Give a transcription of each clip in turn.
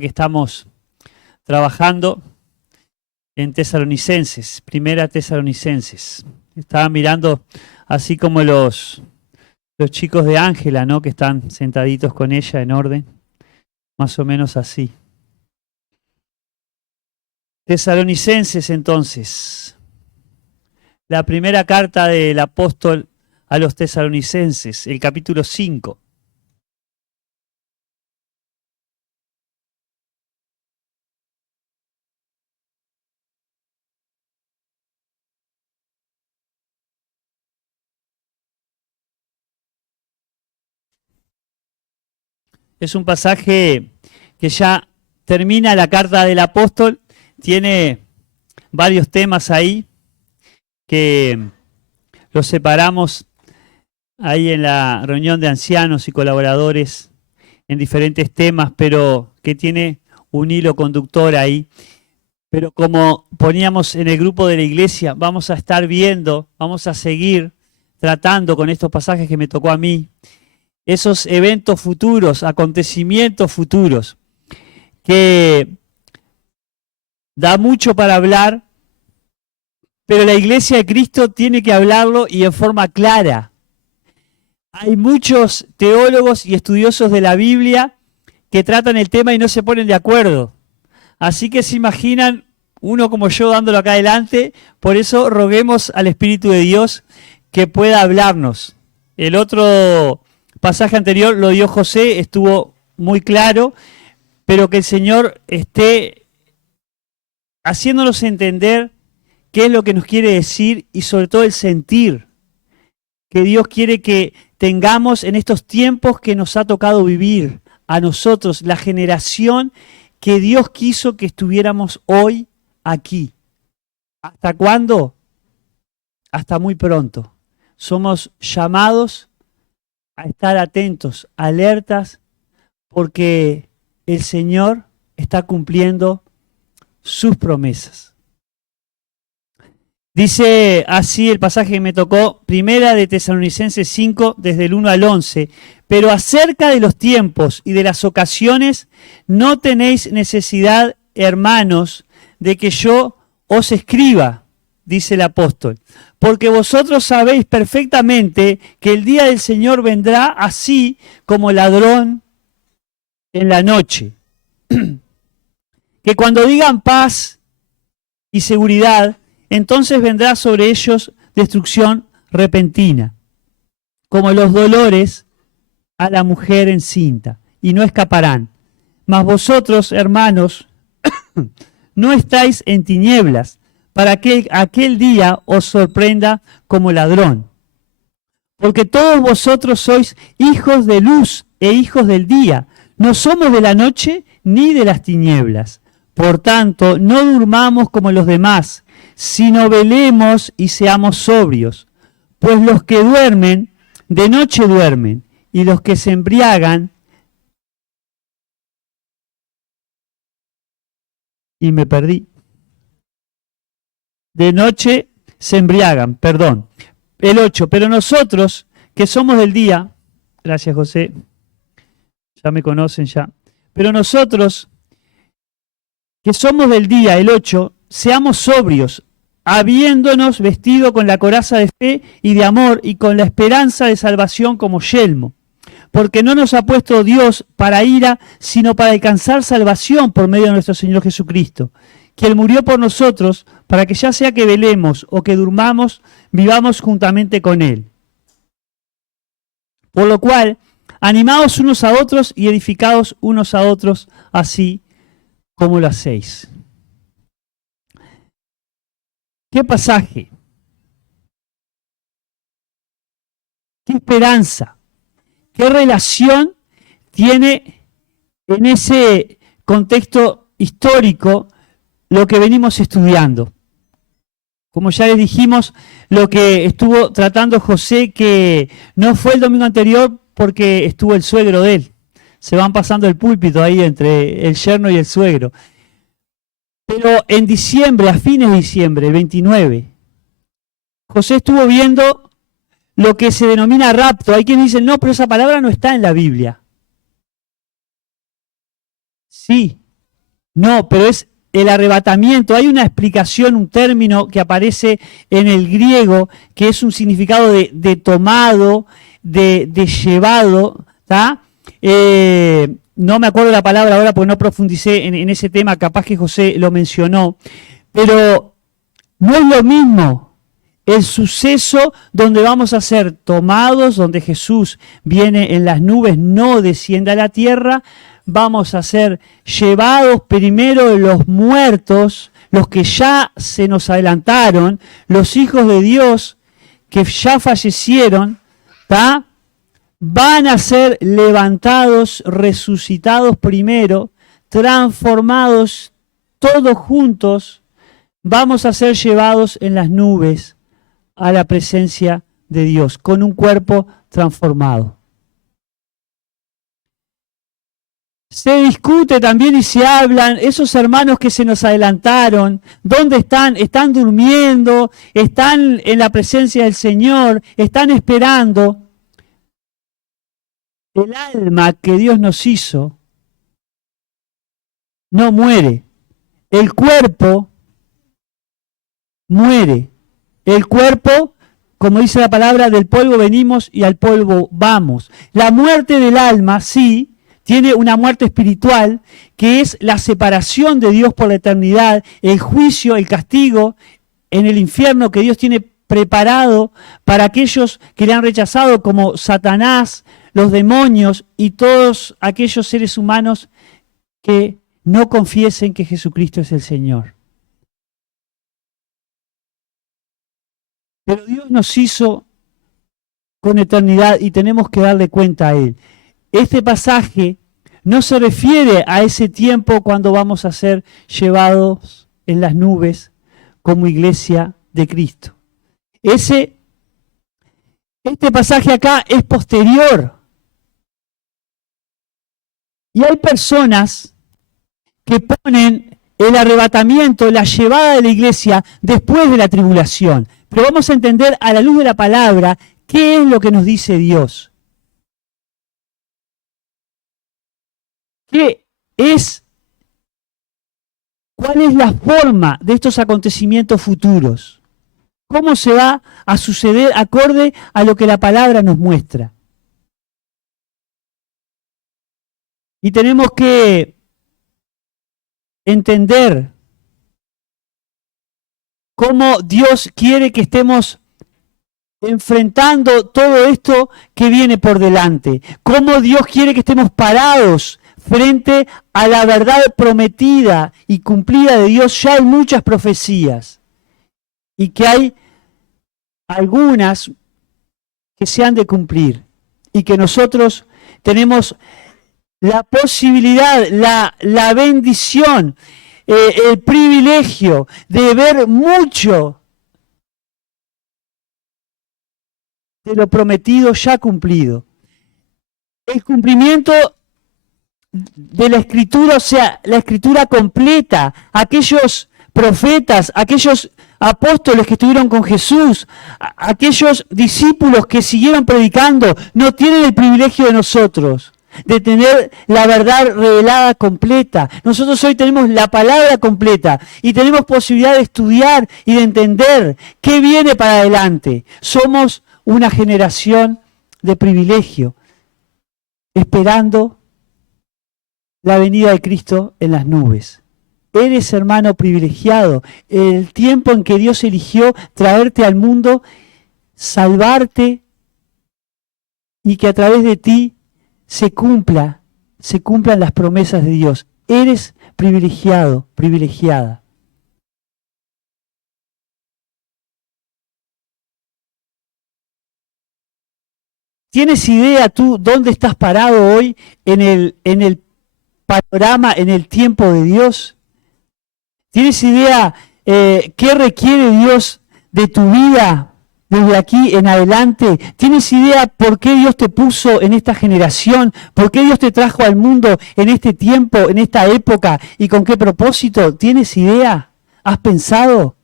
que estamos trabajando en Tesalonicenses, Primera Tesalonicenses. Estaba mirando así como los chicos de Ángela, ¿no? Que están sentaditos con ella en orden, más o menos así. Tesalonicenses, entonces, la primera carta del apóstol a los tesalonicenses, el capítulo 5. Es un pasaje que ya termina la carta del apóstol, tiene varios temas ahí que los separamos ahí en la reunión de ancianos y colaboradores en diferentes temas, pero que tiene un hilo conductor ahí. Pero como poníamos en el grupo de la iglesia, vamos a estar viendo, vamos a seguir tratando con estos pasajes que me tocó a mí, esos eventos futuros, acontecimientos futuros, que da mucho para hablar, pero la iglesia de Cristo tiene que hablarlo y en forma clara. Hay muchos teólogos y estudiosos de la Biblia que tratan el tema y no se ponen de acuerdo. Así que se imaginan uno como yo dándolo acá adelante, por eso roguemos al Espíritu de Dios que pueda hablarnos. El otro pasaje anterior lo dio José, estuvo muy claro, pero que el Señor esté haciéndonos entender qué es lo que nos quiere decir y sobre todo el sentir que Dios quiere que tengamos en estos tiempos que nos ha tocado vivir a nosotros, la generación que Dios quiso que estuviéramos hoy aquí. ¿Hasta cuándo? Hasta muy pronto. Somos llamados a estar atentos, alertas, porque el Señor está cumpliendo sus promesas. Dice así el pasaje que me tocó, primera de Tesalonicenses 5, desde el 1 al 11. Pero acerca de los tiempos y de las ocasiones, no tenéis necesidad, hermanos, de que yo os escriba, dice el apóstol. Porque vosotros sabéis perfectamente que el día del Señor vendrá así como ladrón en la noche. Que cuando digan paz y seguridad, entonces vendrá sobre ellos destrucción repentina, como los dolores a la mujer encinta, y no escaparán. Mas vosotros, hermanos, no estáis en tinieblas, para que aquel día os sorprenda como ladrón. Porque todos vosotros sois hijos de luz e hijos del día, no somos de la noche ni de las tinieblas. Por tanto, no durmamos como los demás, sino velemos y seamos sobrios. Pues los que duermen, de noche duermen, y los que se embriagan, y me perdí, de noche se embriagan, perdón. El 8, pero nosotros que somos del día, gracias José, ya me conocen ya, pero nosotros que somos del día, el 8, seamos sobrios, habiéndonos vestido con la coraza de fe y de amor y con la esperanza de salvación como yelmo. Porque no nos ha puesto Dios para ira, sino para alcanzar salvación por medio de nuestro Señor Jesucristo, que Él murió por nosotros, para que ya sea que velemos o que durmamos, vivamos juntamente con Él. Por lo cual, animaos unos a otros y edificaos unos a otros, así como lo hacéis. ¿Qué pasaje? ¿Qué esperanza? ¿Qué relación tiene en ese contexto histórico lo que venimos estudiando? Como ya les dijimos, lo que estuvo tratando José, que no fue el domingo anterior porque estuvo el suegro de él. Se van pasando el púlpito ahí entre el yerno y el suegro. Pero en diciembre, a fines de diciembre, el 29, José estuvo viendo lo que se denomina rapto. Hay quienes dicen, no, pero esa palabra no está en la Biblia. Sí, No, pero es el arrebatamiento. Hay una explicación, un término que aparece en el griego que es un significado de tomado, de llevado, ¿tá? No me acuerdo la palabra ahora porque no profundicé en ese tema, capaz que José lo mencionó, pero no es lo mismo el suceso donde vamos a ser tomados, donde Jesús viene en las nubes, no desciende a la tierra, vamos a ser llevados primero los muertos, los que ya se nos adelantaron, los hijos de Dios que ya fallecieron, ¿tá? Van a ser levantados, resucitados primero, transformados todos juntos, vamos a ser llevados en las nubes a la presencia de Dios, con un cuerpo transformado. Se discute también y se hablan esos hermanos que se nos adelantaron, ¿dónde están? Están durmiendo, están en la presencia del Señor, están esperando. El alma que Dios nos hizo no muere. El cuerpo muere. El cuerpo, como dice la palabra, del polvo venimos y al polvo vamos. La muerte del alma, sí, tiene una muerte espiritual, que es la separación de Dios por la eternidad, el juicio, el castigo en el infierno que Dios tiene preparado para aquellos que le han rechazado, como Satanás, los demonios y todos aquellos seres humanos que no confiesen que Jesucristo es el Señor. Pero Dios nos hizo con eternidad y tenemos que darle cuenta a Él. Este pasaje no se refiere a ese tiempo cuando vamos a ser llevados en las nubes como iglesia de Cristo. Este pasaje acá es posterior. Y hay personas que ponen el arrebatamiento, la llevada de la iglesia después de la tribulación. Pero vamos a entender a la luz de la palabra qué es lo que nos dice Dios. ¿Cuál es la forma de estos acontecimientos futuros? ¿Cómo se va a suceder acorde a lo que la palabra nos muestra? Y tenemos que entender cómo Dios quiere que estemos enfrentando todo esto que viene por delante. Cómo Dios quiere que estemos parados frente a la verdad prometida y cumplida de Dios. Ya hay muchas profecías y que hay algunas que se han de cumplir y que nosotros tenemos la posibilidad, la bendición, el privilegio de ver mucho de lo prometido ya cumplido. El cumplimiento de la Escritura, o sea, la Escritura completa, aquellos profetas, aquellos apóstoles que estuvieron con Jesús, aquellos discípulos que siguieron predicando, no tienen el privilegio de nosotros de tener la verdad revelada completa. Nosotros hoy tenemos la palabra completa y tenemos posibilidad de estudiar y de entender qué viene para adelante. Somos una generación de privilegio, esperando la venida de Cristo en las nubes. Eres, hermano, privilegiado. El tiempo en que Dios eligió traerte al mundo, salvarte y que a través de ti se cumplan las promesas de Dios. Eres privilegiado, privilegiada. ¿Tienes idea tú dónde estás parado hoy en el panorama, en el tiempo de Dios? ¿Tienes idea qué requiere Dios de tu vida desde aquí en adelante? ¿Tienes idea por qué Dios te puso en esta generación? ¿Por qué Dios te trajo al mundo en este tiempo, en esta época? ¿Y con qué propósito? ¿Tienes idea? ¿Has pensado?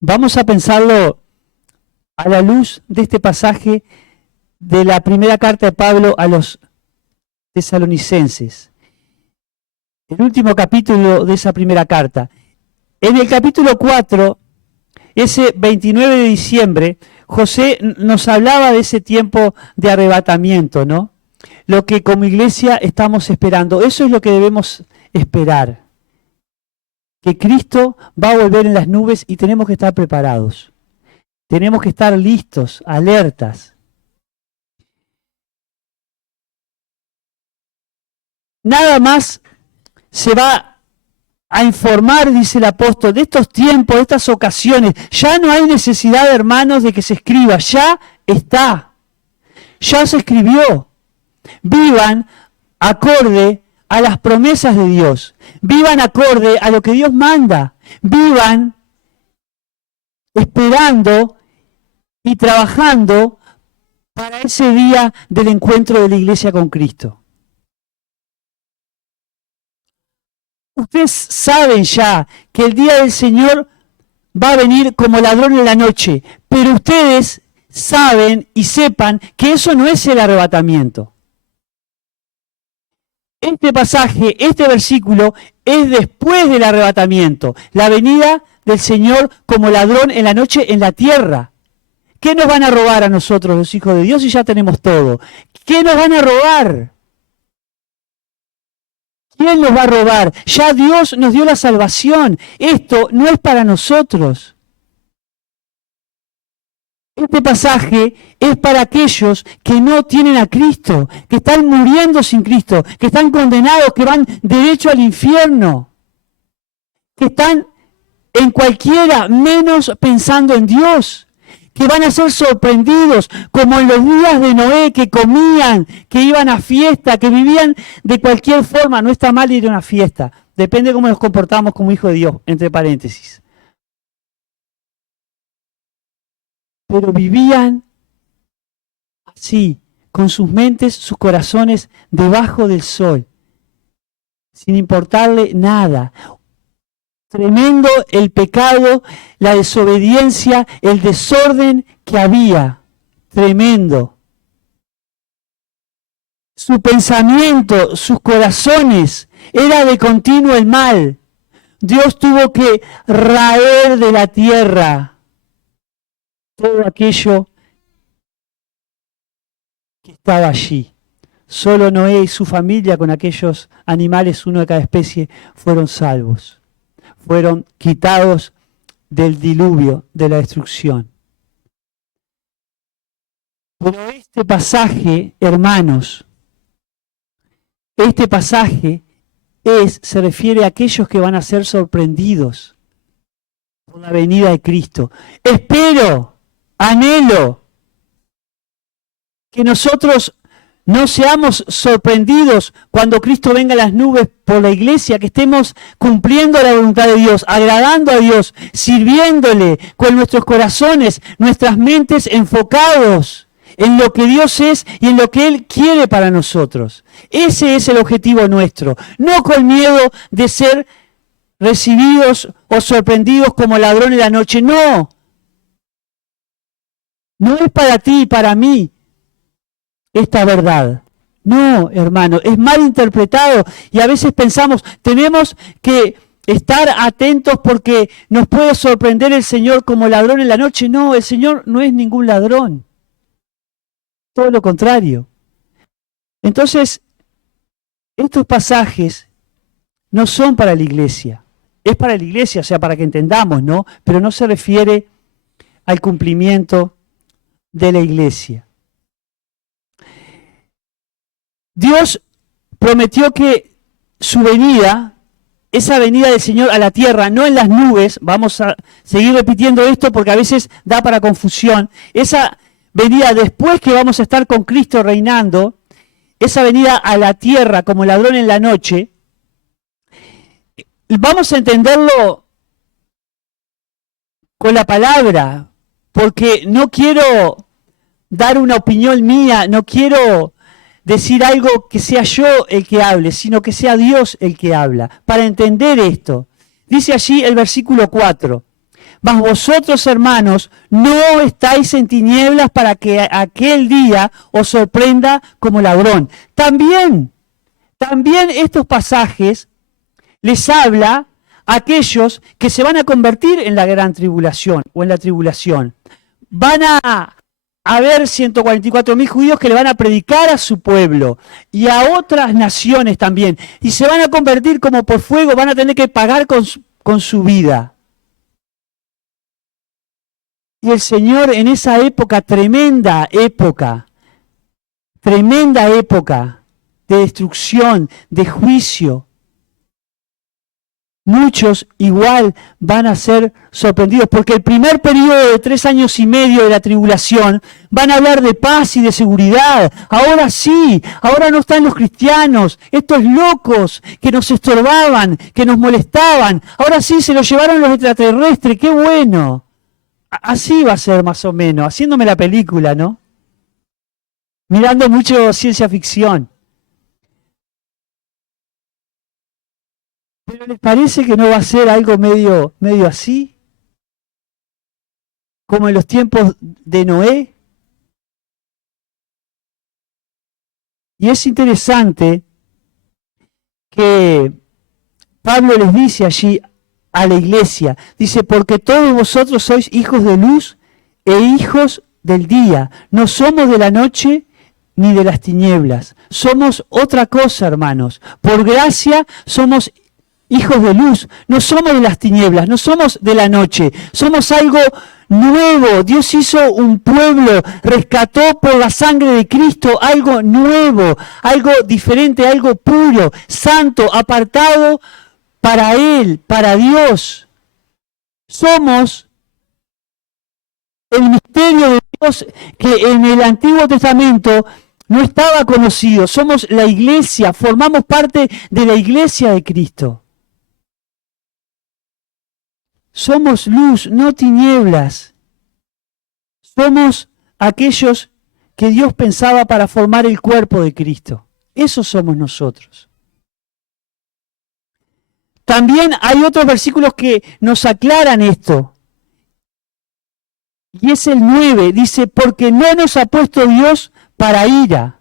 Vamos a pensarlo a la luz de este pasaje de la primera carta de Pablo a los tesalonicenses. el último capítulo de esa primera carta. En el capítulo 4, ese 29 de diciembre, José nos hablaba de ese tiempo de arrebatamiento, ¿no? Lo que como iglesia estamos esperando. Eso es lo que debemos esperar. Que Cristo va a volver en las nubes y tenemos que estar preparados. Tenemos que estar listos, alertas. Nada más se va a informar, dice el apóstol, de estos tiempos, de estas ocasiones. Ya no hay necesidad, hermanos, de que se escriba. Ya está. Ya se escribió. Vivan acorde a las promesas de Dios. Vivan acorde a lo que Dios manda. Vivan esperando y trabajando para ese día del encuentro de la iglesia con Cristo. Ustedes saben ya que el día del Señor va a venir como ladrón en la noche, pero ustedes saben y sepan que eso no es el arrebatamiento. Este pasaje, este versículo, es después del arrebatamiento, la venida del Señor como ladrón en la noche en la tierra. ¿Qué nos van a robar a nosotros, los hijos de Dios, si ya tenemos todo? ¿Qué nos van a robar? ¿Quién nos va a robar? Ya Dios nos dio la salvación. Esto no es para nosotros. Este pasaje es para aquellos que no tienen a Cristo, que están muriendo sin Cristo, que están condenados, que van derecho al infierno, que están en cualquiera menos pensando en Dios, que van a ser sorprendidos, como en los días de Noé, que comían, que iban a fiesta, que vivían de cualquier forma. No está mal ir a una fiesta, depende de cómo nos comportamos como hijos de Dios, entre paréntesis. Pero vivían así, con sus mentes, sus corazones debajo del sol, sin importarle nada. Tremendo el pecado, la desobediencia, el desorden que había. Tremendo. Su pensamiento, sus corazones, era de continuo el mal. Dios tuvo que raer de la tierra todo aquello que estaba allí. Solo Noé y su familia, con aquellos animales, uno de cada especie, fueron salvos. Fueron quitados del diluvio, de la destrucción. Pero este pasaje, hermanos, este pasaje se refiere a aquellos que van a ser sorprendidos por la venida de Cristo. Espero, anhelo que nosotros no seamos sorprendidos cuando Cristo venga a las nubes por la iglesia, que estemos cumpliendo la voluntad de Dios, agradando a Dios, sirviéndole con nuestros corazones, nuestras mentes enfocados en lo que Dios es y en lo que Él quiere para nosotros. Ese es el objetivo nuestro, no con miedo de ser recibidos o sorprendidos como ladrón en la noche, no. No es para ti y para mí esta verdad. No, hermano, es mal interpretado y a veces pensamos, tenemos que estar atentos porque nos puede sorprender el Señor como ladrón en la noche. No, el Señor no es ningún ladrón. Todo lo contrario. Entonces, estos pasajes no son para la iglesia. Es para la iglesia, o sea, para que entendamos, ¿no? Pero no se refiere al cumplimiento de la iglesia. Dios prometió que su venida, esa venida del Señor a la tierra, no en las nubes, vamos a seguir repitiendo esto porque a veces da para confusión, esa venida después que vamos a estar con Cristo reinando, esa venida a la tierra como ladrón en la noche, vamos a entenderlo con la palabra, porque no quiero dar una opinión mía, no quiero decir algo que sea yo el que hable, sino que sea Dios el que habla. Para entender esto, dice allí el versículo 4, mas vosotros, hermanos, no estáis en tinieblas para que aquel día os sorprenda como ladrón. También estos pasajes les habla a aquellos que se van a convertir en la gran tribulación o en la tribulación. Van a haber 144.000 judíos que le van a predicar a su pueblo y a otras naciones también. Y se van a convertir como por fuego, van a tener que pagar con su vida. Y el Señor en esa época, tremenda época de destrucción, de juicio, muchos igual van a ser sorprendidos, porque el primer periodo de 3 años y medio de la tribulación van a hablar de paz y de seguridad. Ahora sí, ahora no están los cristianos, estos locos que nos estorbaban, que nos molestaban. Ahora sí, se los llevaron los extraterrestres, qué bueno. Así va a ser más o menos, haciéndome la película, ¿no? Mirando mucho ciencia ficción. ¿Pero les parece que no va a ser algo medio así? Como en los tiempos de Noé. Y es interesante que Pablo les dice allí a la iglesia, dice, porque todos vosotros sois hijos de luz e hijos del día. No somos de la noche ni de las tinieblas. Somos otra cosa, hermanos. Por gracia somos hijos de luz, no somos de las tinieblas, no somos de la noche, somos algo nuevo. Dios hizo un pueblo, rescató por la sangre de Cristo algo nuevo, algo diferente, algo puro, santo, apartado para Él, para Dios. Somos el misterio de Dios que en el Antiguo Testamento no estaba conocido. Somos la iglesia, formamos parte de la iglesia de Cristo. Somos luz, no tinieblas. Somos aquellos que Dios pensaba para formar el cuerpo de Cristo. Esos somos nosotros. También hay otros versículos que nos aclaran esto. Y es el 9, dice, porque no nos ha puesto Dios para ira,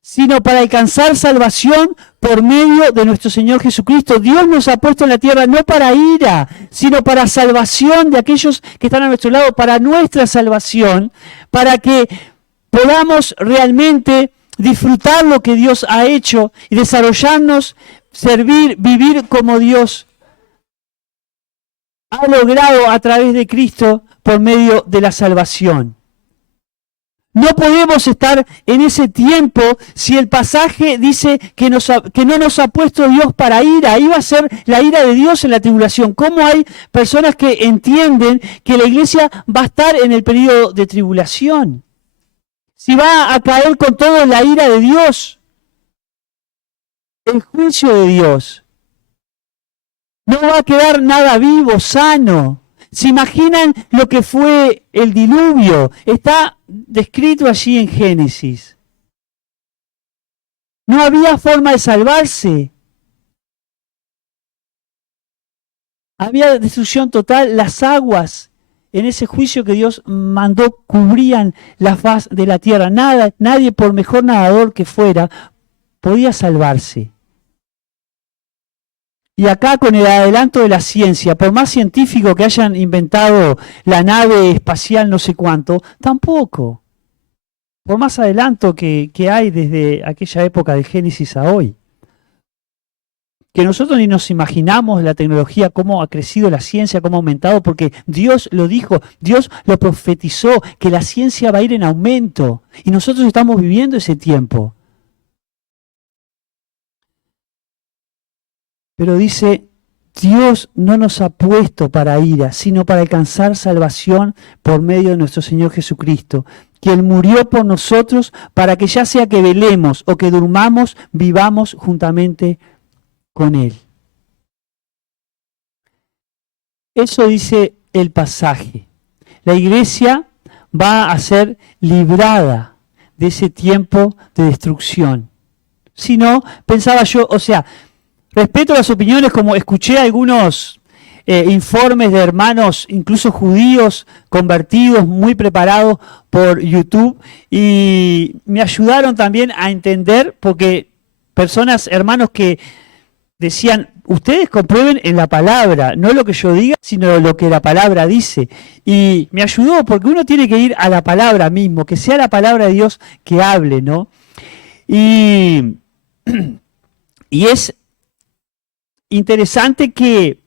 sino para alcanzar salvación por medio de nuestro Señor Jesucristo. Dios nos ha puesto en la tierra no para ira, sino para salvación de aquellos que están a nuestro lado, para nuestra salvación, para que podamos realmente disfrutar lo que Dios ha hecho y desarrollarnos, servir, vivir como Dios ha logrado a través de Cristo por medio de la salvación. No podemos estar en ese tiempo si el pasaje dice que no nos ha puesto Dios para ira. Ahí va a ser la ira de Dios en la tribulación. ¿Cómo hay personas que entienden que la iglesia va a estar en el periodo de tribulación? Si va a caer con todo la ira de Dios, el juicio de Dios. No va a quedar nada vivo, sano. ¿Se imaginan lo que fue el diluvio? Está descrito allí en Génesis. No había forma de salvarse. Había destrucción total. Las aguas en ese juicio que Dios mandó cubrían la faz de la tierra. Nadie, por mejor nadador que fuera, podía salvarse. Y acá con el adelanto de la ciencia, por más científico que hayan inventado la nave espacial no sé cuánto, tampoco. Por más adelanto que hay desde aquella época de Génesis a hoy. Que nosotros ni nos imaginamos la tecnología, cómo ha crecido la ciencia, cómo ha aumentado, porque Dios lo dijo, Dios lo profetizó, que la ciencia va a ir en aumento. Y nosotros estamos viviendo ese tiempo. Pero dice, Dios no nos ha puesto para ira, sino para alcanzar salvación por medio de nuestro Señor Jesucristo, quien murió por nosotros para que ya sea que velemos o que durmamos, vivamos juntamente con Él. Eso dice el pasaje. La iglesia va a ser librada de ese tiempo de destrucción. Si no, pensaba yo, respeto las opiniones, como escuché algunos informes de hermanos, incluso judíos, convertidos, muy preparados por YouTube, y me ayudaron también a entender, porque hermanos que decían, ustedes comprueben en la palabra, no lo que yo diga, sino lo que la palabra dice. Y me ayudó porque uno tiene que ir a la palabra mismo, que sea la palabra de Dios que hable, ¿no? Y, y es interesante que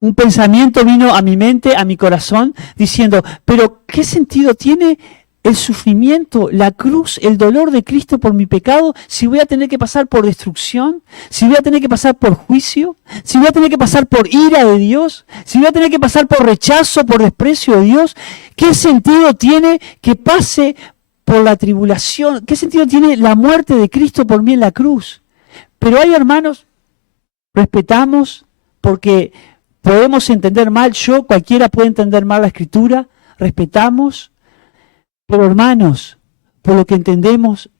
un pensamiento vino a mi mente, a mi corazón, diciendo, pero ¿qué sentido tiene el sufrimiento, la cruz, el dolor de Cristo por mi pecado, si voy a tener que pasar por destrucción, si voy a tener que pasar por juicio, si voy a tener que pasar por ira de Dios, si voy a tener que pasar por rechazo, por desprecio de Dios? ¿Qué sentido tiene que pase por la tribulación? ¿Qué sentido tiene la muerte de Cristo por mí en la cruz? Pero hay, hermanos, respetamos porque podemos entender mal, cualquiera puede entender mal la Escritura, respetamos. Pero hermanos, por lo que entendemos,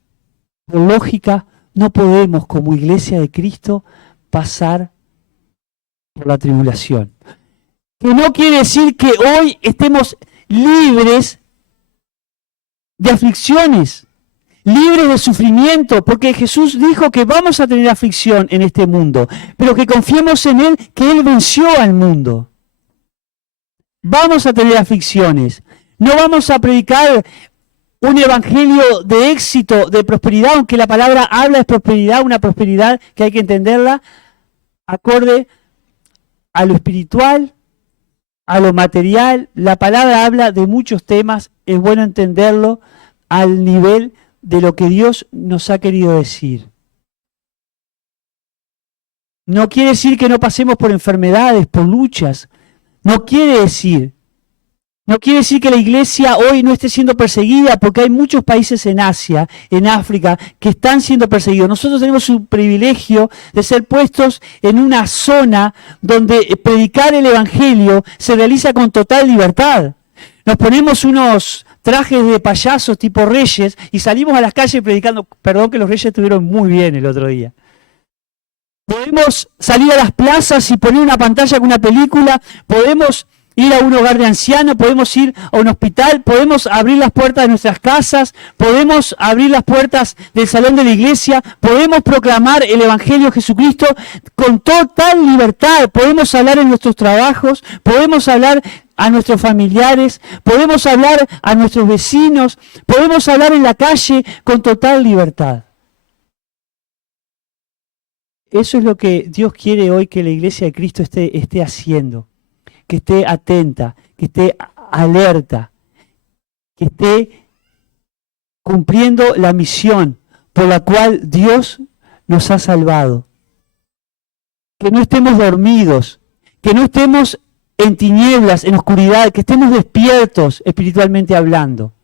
por lógica, no podemos como iglesia de Cristo pasar por la tribulación. Que no quiere decir que hoy estemos libres de aflicciones, libres de sufrimiento, porque Jesús dijo que vamos a tener aflicción en este mundo, pero que confiemos en Él, que Él venció al mundo. Vamos a tener aflicciones. No vamos a predicar un evangelio de éxito, de prosperidad, aunque la palabra habla de prosperidad, una prosperidad que hay que entenderla acorde a lo espiritual, a lo material. La palabra habla de muchos temas, es bueno entenderlo al nivel de lo que Dios nos ha querido decir. No quiere decir que no pasemos por enfermedades, por luchas. No quiere decir que la iglesia hoy no esté siendo perseguida, porque hay muchos países en Asia, en África, que están siendo perseguidos. Nosotros tenemos un privilegio de ser puestos en una zona donde predicar el evangelio se realiza con total libertad. Nos ponemos unos trajes de payasos tipo reyes y salimos a las calles predicando. Perdón, que los reyes estuvieron muy bien el otro día. Podemos salir a las plazas y poner una pantalla con una película, podemos ir a un hogar de ancianos, podemos ir a un hospital, podemos abrir las puertas de nuestras casas, podemos abrir las puertas del salón de la iglesia, podemos proclamar el Evangelio de Jesucristo con total libertad, podemos hablar en nuestros trabajos, podemos hablar a nuestros familiares, podemos hablar a nuestros vecinos, podemos hablar en la calle con total libertad. Eso es lo que Dios quiere hoy que la iglesia de Cristo esté haciendo. Que esté atenta, que esté alerta, que esté cumpliendo la misión por la cual Dios nos ha salvado. Que no estemos dormidos, que no estemos en tinieblas, en oscuridad, que estemos despiertos espiritualmente hablando.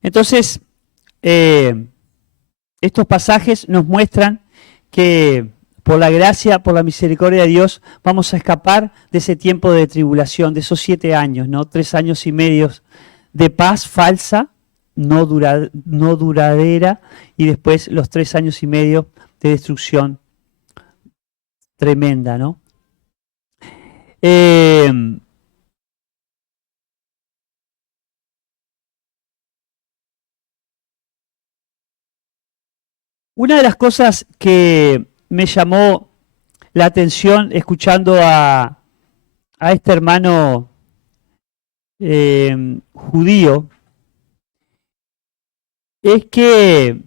Entonces, estos pasajes nos muestran que por la gracia, por la misericordia de Dios, vamos a escapar de ese tiempo de tribulación, de esos 7 años, ¿no? 3 años y medio de paz falsa, no duradera, y después los 3 años y medio de destrucción tremenda, ¿no? Una de las cosas que me llamó la atención escuchando a este hermano judío es que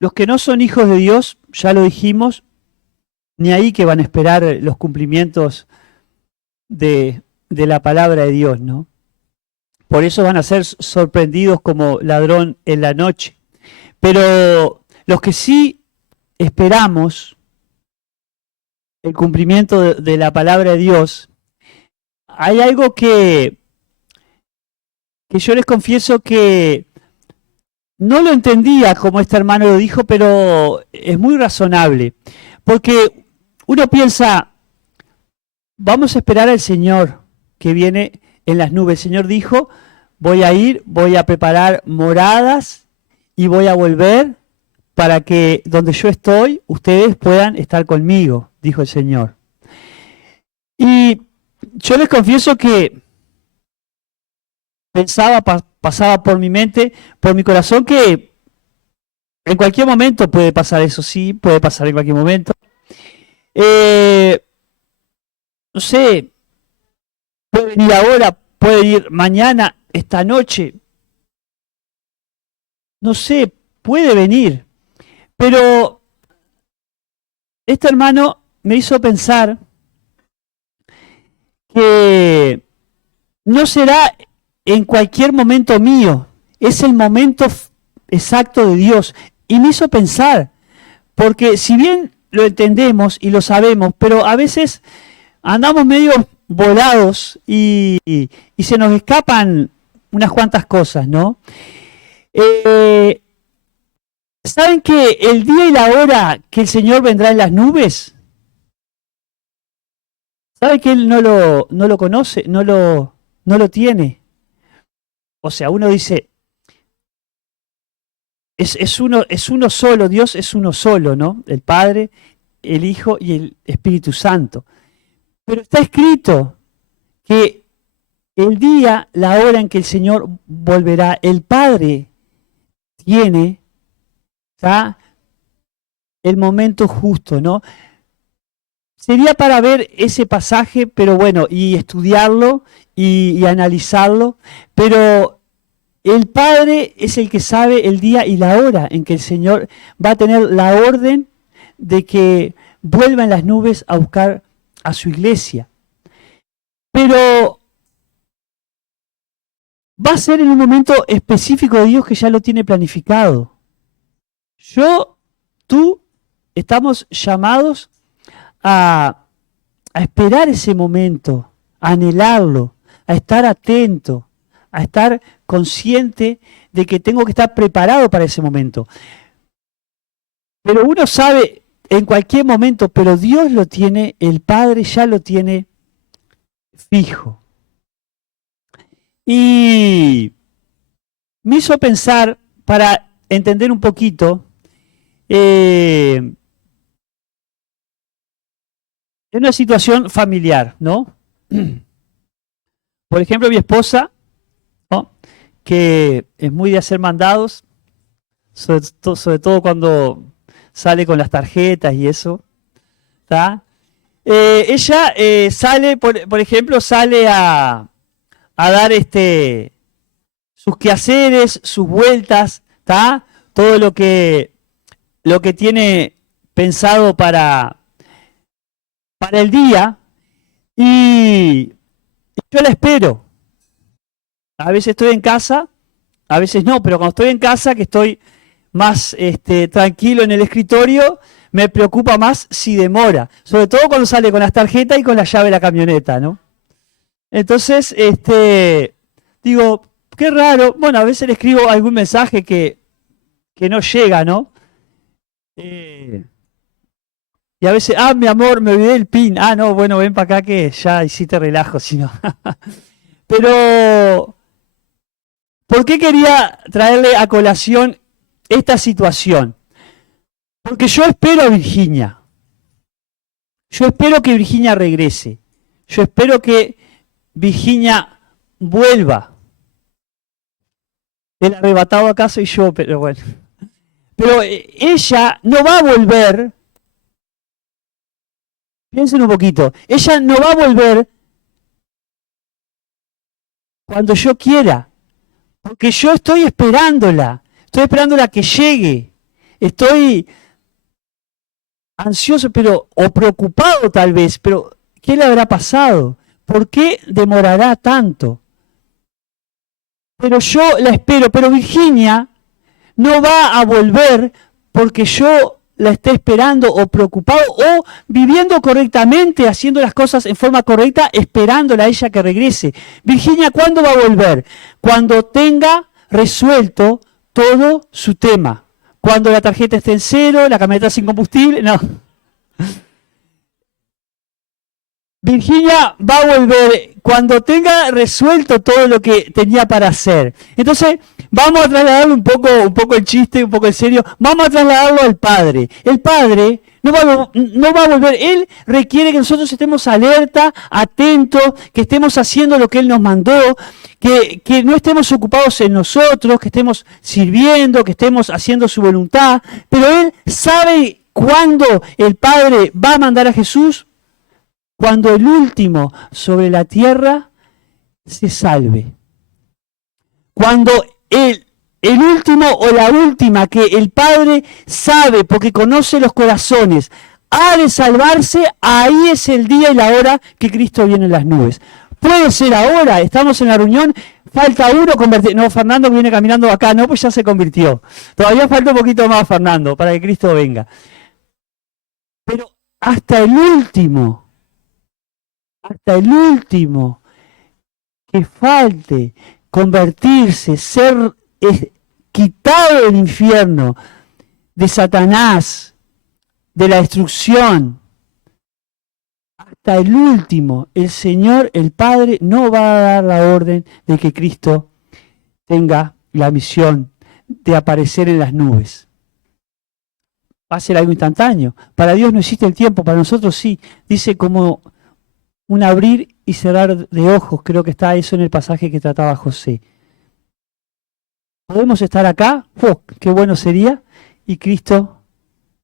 los que no son hijos de Dios, ya lo dijimos, ni ahí que van a esperar los cumplimientos de la palabra de Dios, ¿no? Por eso van a ser sorprendidos como ladrón en la noche. Pero los que sí esperamos el cumplimiento de la palabra de Dios, hay algo que yo les confieso que no lo entendía como este hermano lo dijo, pero es muy razonable. Porque uno piensa, vamos a esperar al Señor que viene en las nubes. El Señor dijo, voy a preparar moradas y voy a volver para que donde yo estoy, ustedes puedan estar conmigo, dijo el Señor. Y yo les confieso que pensaba, pasaba por mi mente, por mi corazón, que en cualquier momento puede pasar eso, sí, puede pasar en cualquier momento. No sé, puede venir ahora, puede ir mañana, esta noche, no sé, puede venir. Pero este hermano me hizo pensar que no será en cualquier momento mío, es el momento exacto de Dios. Y me hizo pensar, porque si bien lo entendemos y lo sabemos, pero a veces andamos medio volados y se nos escapan unas cuantas cosas, ¿no? ¿Saben que el día y la hora que el Señor vendrá en las nubes? ¿Sabe que Él no lo conoce, no lo tiene? O sea, uno dice, es uno solo, Dios es uno solo, ¿no? El Padre, el Hijo y el Espíritu Santo. Pero está escrito que el día, la hora en que el Señor volverá, el Padre tiene, ¿está?, el momento justo, ¿no? Sería para ver ese pasaje, pero bueno, y estudiarlo y analizarlo, pero el Padre es el que sabe el día y la hora en que el Señor va a tener la orden de que vuelva en las nubes a buscar a su iglesia. Pero va a ser en un momento específico de Dios que ya lo tiene planificado. Tú, estamos llamados a esperar ese momento, a anhelarlo, a estar atento, a estar consciente de que tengo que estar preparado para ese momento. Pero uno sabe en cualquier momento, pero Dios lo tiene, el Padre ya lo tiene fijo. Y me hizo pensar, para entender un poquito, en una situación familiar, ¿no? Por ejemplo, mi esposa, ¿no?, que es muy de hacer mandados, sobre todo cuando sale con las tarjetas y eso, ¿está? Ella sale, por ejemplo, sale a dar sus quehaceres, sus vueltas, ¿está? Todo lo que tiene pensado para el día, y yo la espero. A veces estoy en casa, a veces no, pero cuando estoy en casa, que estoy más tranquilo en el escritorio, me preocupa más si demora, sobre todo cuando sale con las tarjetas y con la llave de la camioneta, ¿no? Entonces, digo, qué raro. Bueno, a veces le escribo algún mensaje que no llega, ¿no? Y a veces, mi amor, me olvidé el PIN. No, bueno, ven para acá que ya hiciste relajo, si no. Pero, ¿por qué quería traerle a colación esta situación? Porque yo espero a Virginia. Yo espero que Virginia regrese. Yo espero que Virginia vuelva. El arrebatado acá soy yo, pero bueno. Pero ella no va a volver. Piensen un poquito. Ella no va a volver cuando yo quiera. Porque yo estoy esperándola. Estoy esperándola que llegue. Estoy ansioso, o preocupado tal vez. Pero, ¿qué le habrá pasado? ¿Por qué demorará tanto? Pero yo la espero. Pero Virginia no va a volver porque yo la esté esperando o preocupado o viviendo correctamente, haciendo las cosas en forma correcta, esperándola a ella que regrese. Virginia, ¿cuándo va a volver? Cuando tenga resuelto todo su tema. Cuando la tarjeta esté en cero, la camioneta sin combustible, no. Virginia va a volver cuando tenga resuelto todo lo que tenía para hacer. Entonces, Vamos a trasladarlo un poco el chiste, un poco el serio. Vamos a trasladarlo al Padre. El Padre no va a volver. Él requiere que nosotros estemos alerta, atentos, que estemos haciendo lo que Él nos mandó, que no estemos ocupados en nosotros, que estemos sirviendo, que estemos haciendo su voluntad. Pero Él sabe cuándo el Padre va a mandar a Jesús. Cuando el último sobre la tierra se salve. Cuando el último o la última que el Padre sabe, porque conoce los corazones, ha de salvarse, ahí es el día y la hora que Cristo viene en las nubes. Puede ser ahora, estamos en la reunión, falta uno convertir. No, Fernando viene caminando acá, no, pues ya se convirtió. Todavía falta un poquito más, Fernando, para que Cristo venga. Pero hasta el último que falte convertirse, ser quitado del infierno, de Satanás, de la destrucción, hasta el último, el Señor, el Padre, no va a dar la orden de que Cristo tenga la misión de aparecer en las nubes. Va a ser algo instantáneo. Para Dios no existe el tiempo, para nosotros sí. Dice como un abrir y cerrar de ojos, creo que está eso en el pasaje que trataba José. ¿Podemos estar acá? ¡Oh, qué bueno sería! Y Cristo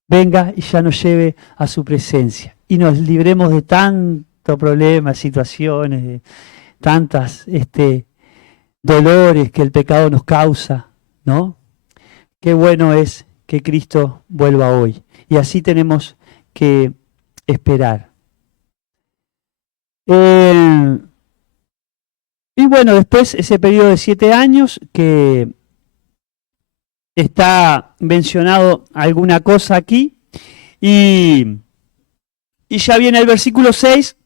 venga y ya nos lleve a su presencia. Y nos libremos de tantos problemas, situaciones, de tantas dolores que el pecado nos causa, ¿no? Qué bueno es que Cristo vuelva hoy. Y así tenemos que esperar. Y bueno, después ese periodo de 7 años que está mencionado alguna cosa aquí, y ya viene el versículo 6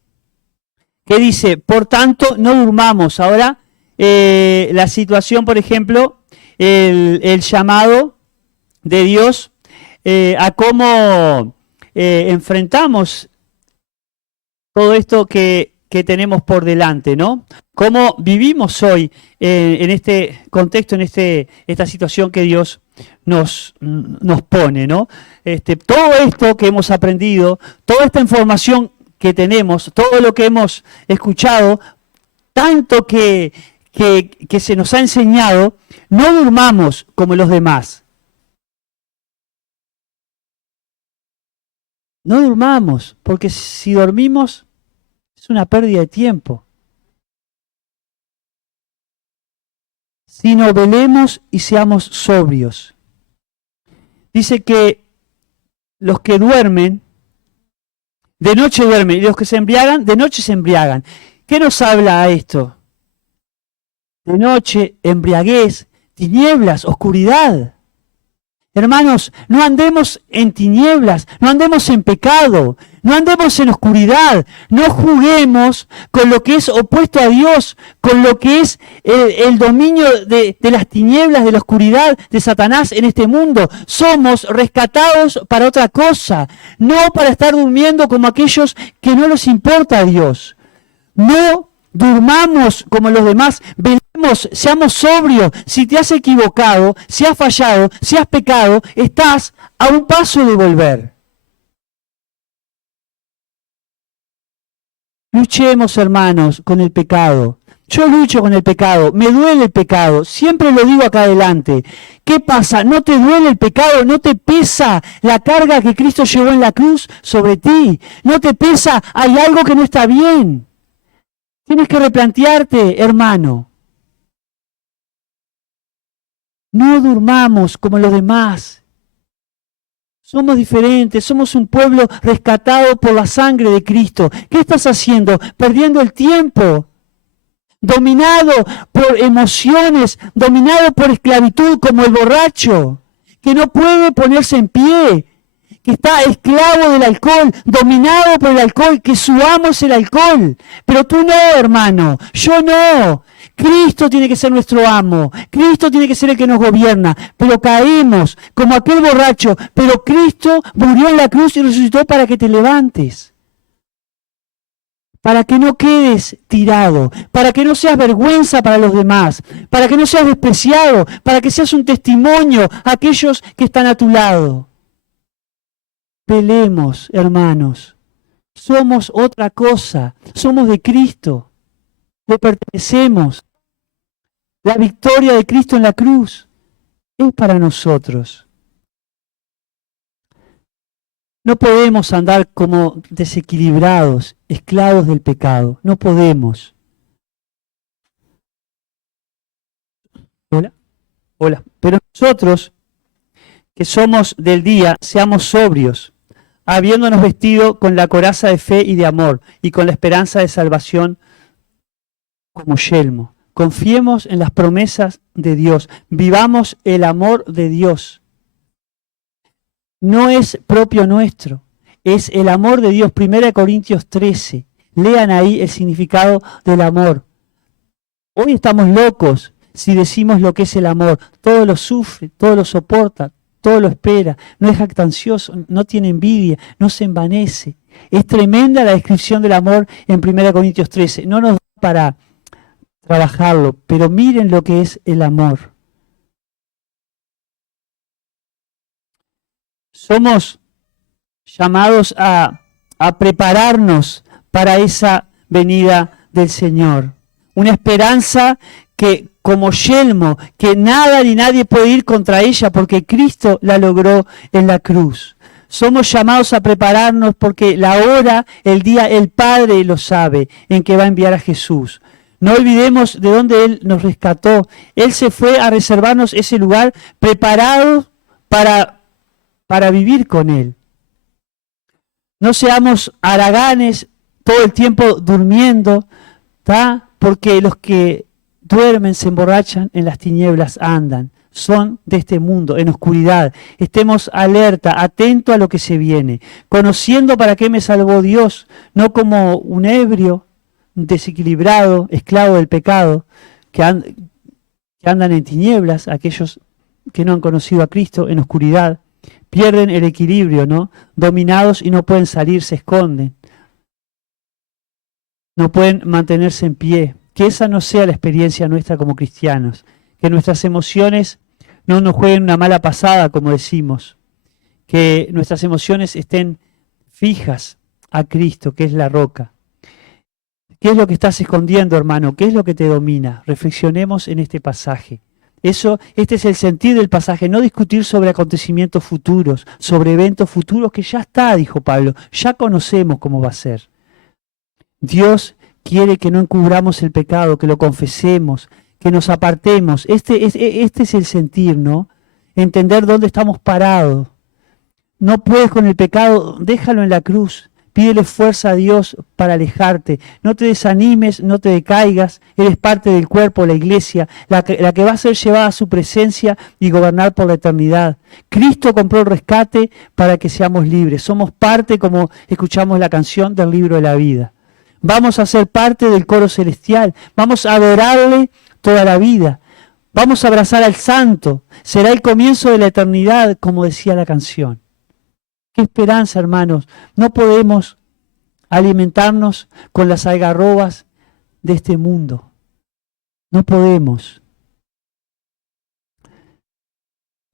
que dice, por tanto no durmamos. Ahora la situación, por ejemplo, el llamado de Dios a cómo enfrentamos todo esto que tenemos por delante, ¿no? Cómo vivimos hoy en este contexto, en esta situación que Dios nos pone, ¿no? Todo esto que hemos aprendido, toda esta información que tenemos, todo lo que hemos escuchado, tanto que se nos ha enseñado, no durmamos como los demás. No durmamos, porque si dormimos es una pérdida de tiempo. Sino velemos y seamos sobrios. Dice que los que duermen, de noche duermen, y los que se embriagan, de noche se embriagan. ¿Qué nos habla a esto? De noche, embriaguez, tinieblas, oscuridad. Hermanos, no andemos en tinieblas, no andemos en pecado, no andemos en oscuridad, no juguemos con lo que es opuesto a Dios, con lo que es el dominio de las tinieblas, de la oscuridad, de Satanás en este mundo. Somos rescatados para otra cosa, no para estar durmiendo como aquellos que no les importa a Dios. No durmamos como los demás, velemos, seamos sobrios. Si te has equivocado, si has fallado, si has pecado, estás a un paso de volver. Luchemos, hermanos, con el pecado. Yo lucho con el pecado, me duele el pecado, siempre lo digo acá adelante. ¿Qué pasa? ¿No te duele el pecado? ¿No te pesa la carga que Cristo llevó en la cruz sobre ti? ¿No te pesa? Hay algo que no está bien. Tienes que replantearte, hermano. No durmamos como los demás. Somos diferentes, somos un pueblo rescatado por la sangre de Cristo. ¿Qué estás haciendo? Perdiendo el tiempo. Dominado por emociones, dominado por esclavitud como el borracho, que no puede ponerse en pie, que está esclavo del alcohol, dominado por el alcohol, que su amo es el alcohol. Pero tú no, hermano, yo no. Cristo tiene que ser nuestro amo, Cristo tiene que ser el que nos gobierna, pero caemos como aquel borracho, pero Cristo murió en la cruz y resucitó para que te levantes. para que no quedes tirado, para que no seas vergüenza para los demás, para que no seas despreciado, para que seas un testimonio a aquellos que están a tu lado. Pelemos, hermanos. Somos otra cosa, somos de Cristo, le pertenecemos. La victoria de Cristo en la cruz es para nosotros. No podemos andar como desequilibrados, esclavos del pecado. No podemos. Hola. Hola. Pero nosotros, que somos del día, seamos sobrios, habiéndonos vestido con la coraza de fe y de amor, y con la esperanza de salvación como yelmo. Confiemos en las promesas de Dios. Vivamos el amor de Dios. No es propio nuestro, es el amor de Dios. 1 Corintios 13. Lean ahí el significado del amor. Hoy estamos locos si decimos lo que es el amor. Todo lo sufre, todo lo soporta, todo lo espera, no es jactancioso, no tiene envidia, no se envanece. Es tremenda la descripción del amor en 1 Corintios 13. No nos da para trabajarlo, pero miren lo que es el amor. Somos llamados a prepararnos para esa venida del Señor. Una esperanza que, como yelmo, que nada ni nadie puede ir contra ella porque Cristo la logró en la cruz. Somos llamados a prepararnos porque la hora, el día, el Padre lo sabe en que va a enviar a Jesús. No olvidemos de dónde Él nos rescató. Él se fue a reservarnos ese lugar preparado para vivir con Él. No seamos haraganes todo el tiempo durmiendo, ¿tá? Porque los que duermen, se emborrachan, en las tinieblas andan. Son de este mundo, en oscuridad. Estemos alerta, atentos a lo que se viene, conociendo para qué me salvó Dios, no como un ebrio, desequilibrado, esclavo del pecado, que andan en tinieblas, aquellos que no han conocido a Cristo, en oscuridad. Pierden el equilibrio, ¿no? Dominados y no pueden salir, se esconden. No pueden mantenerse en pie. Que esa no sea la experiencia nuestra como cristianos. Que nuestras emociones no nos jueguen una mala pasada, como decimos. Que nuestras emociones estén fijas a Cristo, que es la roca. ¿Qué es lo que estás escondiendo, hermano? ¿Qué es lo que te domina? Reflexionemos en este pasaje. Este es el sentido del pasaje, no discutir sobre acontecimientos futuros, sobre eventos futuros que ya está, dijo Pablo, ya conocemos cómo va a ser. Dios quiere que no encubramos el pecado, que lo confesemos, que nos apartemos. Este es el sentir, ¿no? Entender dónde estamos parados. No puedes con el pecado, déjalo en la cruz. Pídele fuerza a Dios para alejarte. No te desanimes, no te decaigas. Eres parte del cuerpo, la iglesia, la que va a ser llevada a su presencia y gobernar por la eternidad. Cristo compró el rescate para que seamos libres. Somos parte, como escuchamos la canción, del libro de la vida. Vamos a ser parte del coro celestial. Vamos a adorarle toda la vida. Vamos a abrazar al Santo. Será el comienzo de la eternidad, como decía la canción. ¡Qué esperanza, hermanos! No podemos alimentarnos con las algarrobas de este mundo. No podemos.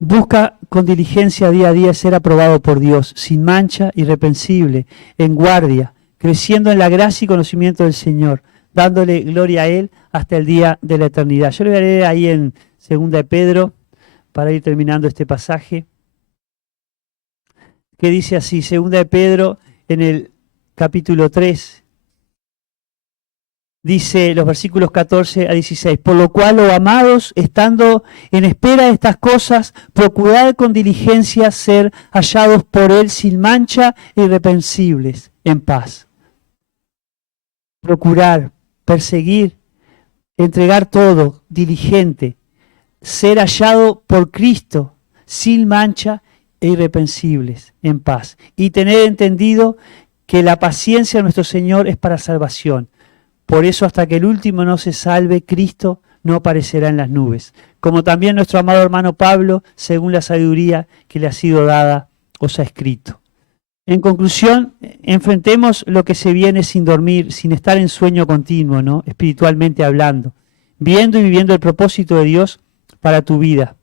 Busca con diligencia día a día ser aprobado por Dios, sin mancha, irreprensible, en guardia, creciendo en la gracia y conocimiento del Señor, dándole gloria a Él hasta el día de la eternidad. Yo le voy a leer ahí en 2 de Pedro, para ir terminando este pasaje, que dice así, 2 de Pedro en el capítulo 3, dice los versículos 14 a 16, por lo cual, oh amados, estando en espera de estas cosas, procurad con diligencia ser hallados por Él sin mancha e irreprensibles, en paz. Procurar, perseguir, entregar todo, diligente, ser hallado por Cristo sin mancha e irreprensibles, en paz. Y tener entendido que la paciencia de nuestro Señor es para salvación. Por eso hasta que el último no se salve, Cristo no aparecerá en las nubes. Como también nuestro amado hermano Pablo, según la sabiduría que le ha sido dada, os ha escrito. En conclusión, enfrentemos lo que se viene sin dormir, sin estar en sueño continuo, ¿no? Espiritualmente hablando, viendo y viviendo el propósito de Dios para tu vida.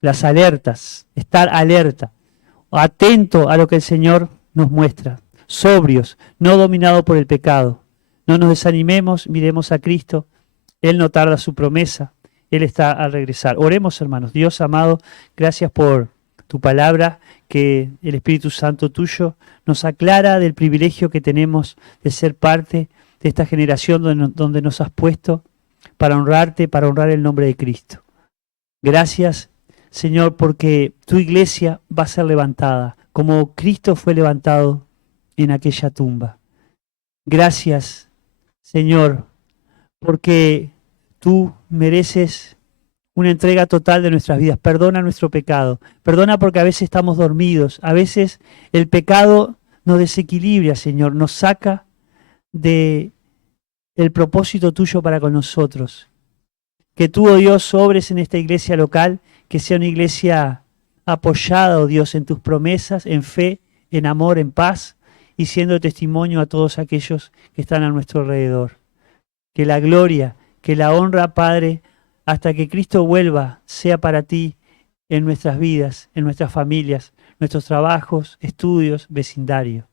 Las alertas, estar alerta, atento a lo que el Señor nos muestra, sobrios, no dominados por el pecado. No nos desanimemos, miremos a Cristo, Él no tarda su promesa, Él está al regresar. Oremos, hermanos. Dios amado, gracias por tu palabra, que el Espíritu Santo tuyo nos aclara del privilegio que tenemos de ser parte de esta generación donde nos has puesto para honrarte, para honrar el nombre de Cristo. Gracias, Señor, porque tu iglesia va a ser levantada, como Cristo fue levantado en aquella tumba. Gracias, Señor, porque tú mereces una entrega total de nuestras vidas. Perdona nuestro pecado. Perdona porque a veces estamos dormidos. A veces el pecado nos desequilibra, Señor. Nos saca del propósito tuyo para con nosotros. Que tú, oh Dios, obres en esta iglesia local, que sea una iglesia apoyada, oh Dios, en tus promesas, en fe, en amor, en paz, y siendo testimonio a todos aquellos que están a nuestro alrededor. Que la gloria, que la honra, Padre, hasta que Cristo vuelva, sea para ti en nuestras vidas, en nuestras familias, nuestros trabajos, estudios, vecindario.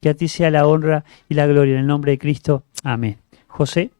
Que a ti sea la honra y la gloria en el nombre de Cristo. Amén. José.